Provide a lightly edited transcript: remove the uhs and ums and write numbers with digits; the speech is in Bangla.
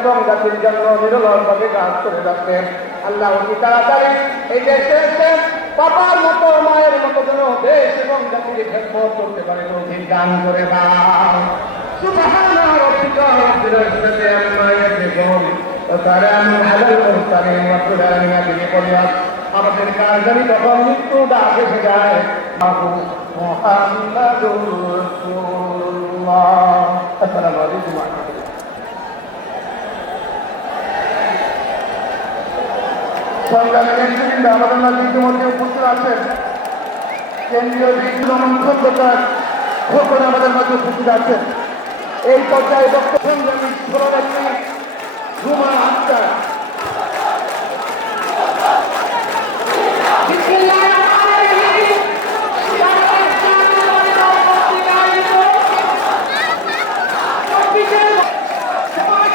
এবং জাতির জন্য নিরলসভাবে কাজ করে যাচ্ছেন। আল্লাহ অতি তাড়াতাড়ি এই দেশে এসে বাবার মতো মায়ের মতো যেন দেশ এবং জাতির খেদমত করতে পারে তৌফিক দান করে দাও। সুবহানা রাব্বিকা রাব্বিল ইজ্জাতি আম্মা ইয়াসিফুন ওয়া সালামুন আলাল মুরসালিন ওয়া সালামুন আলা আমাদের কার জানি তখন মৃত্যু ডাক এসে যায়। মুহাম্মাদুর রাসূলুল্লাহ। আসসালামু আলাইকুম ওয়া রাহমাতুল্লাহ। সংগ্রামী নেতৃবৃন্দ, আমাদের মাঝে ইতিমধ্যে উপস্থিত আছেন কেন্দ্রীয় বিদ্যুৎ আমাদের মাঝে উপস্থিত আছেন। এই পর্যায়ে বক্তব্য সংগ্রামী